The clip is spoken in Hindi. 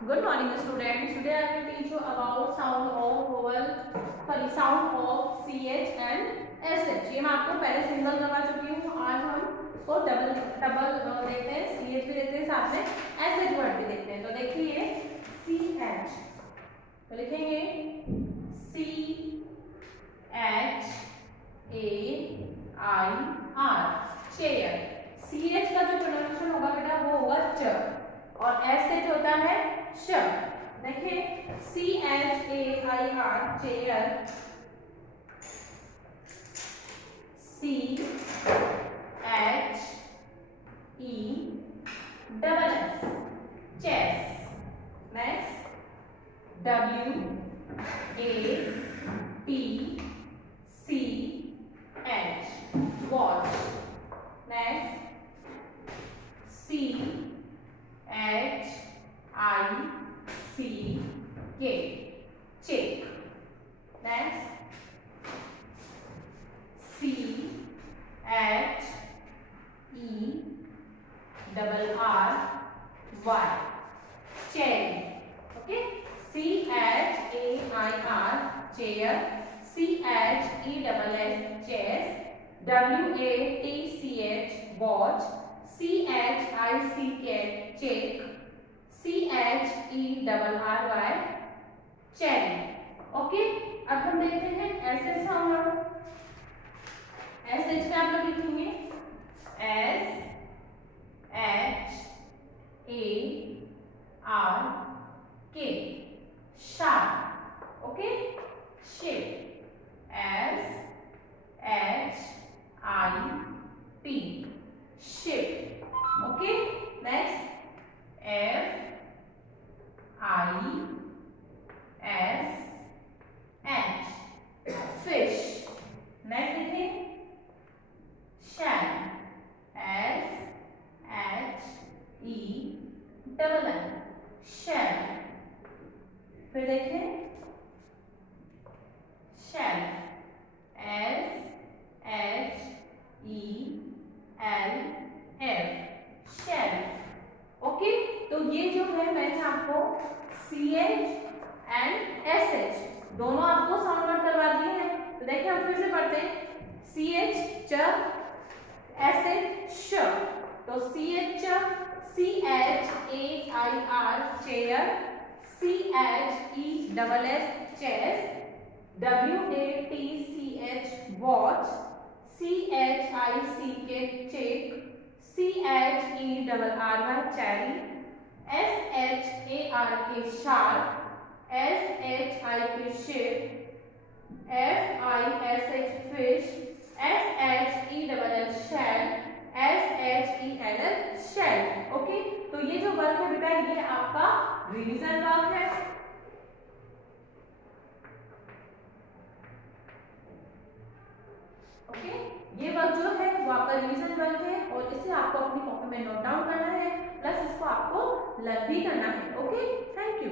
Good morning, students. Today I will teach you about sound of vowel, sound of ch and sh. ये मैं आपको पहले सिंगल करवा चुकी हूँ. आज हम इसको डबल देखते हैं, ch भी देखते हैं, साथ में sh वर्ड भी देखते हैं. तो देखिए ch, तो लिखेंगे CHAIR, चेयर. ch का जो प्रोनाउंसिएशन होगा बेटा वो होगा च और sh होता है श. देखिए CHAIR, chair, CHESS, chess. Next WATCH, watch. Next CHICK, check. Next CHERRY, cherry. Okay, CHAIR, chair, CHESS, chess, WATCH, watch, CHICK, check, CHERRY, cherry. Okay, अब हम देखते हैं ऐसे साउंड. एस एच का आप लोग लिखेंगे SHARK, shark. Okay, ship SHIP, ship. Okay, next FISH, fish. Next देखें शैल, SHELL, शैल. फिर देखें शेल्फ, SHELF, शेल्फ. ओके, तो ये जो है मैंने आपको CH एंड SH दोनों आपको साउंड वर्ड करवा दिए हैं. तो देखिए हम फिर से पढ़ते हैं. CH च, SH श. तो CH CHAIR, chair, CHESS, chess, WATCH, watch, CHICK, check, CHERRY, cherry, SHARK, shark, SHIP, ship, FISH, fish, SHELL, shell, SHELL, shell. Okay, तो ये जो वर्क है बेटा ये आपका रिवीजन वर्क है. ओके, ये वर्क जो है वो आपका रिवीजन वर्क है और इसे आपको अपनी कॉपी में नोट डाउन करना है, प्लस इसको आपको लर्न भी करना है. Okay, thank you.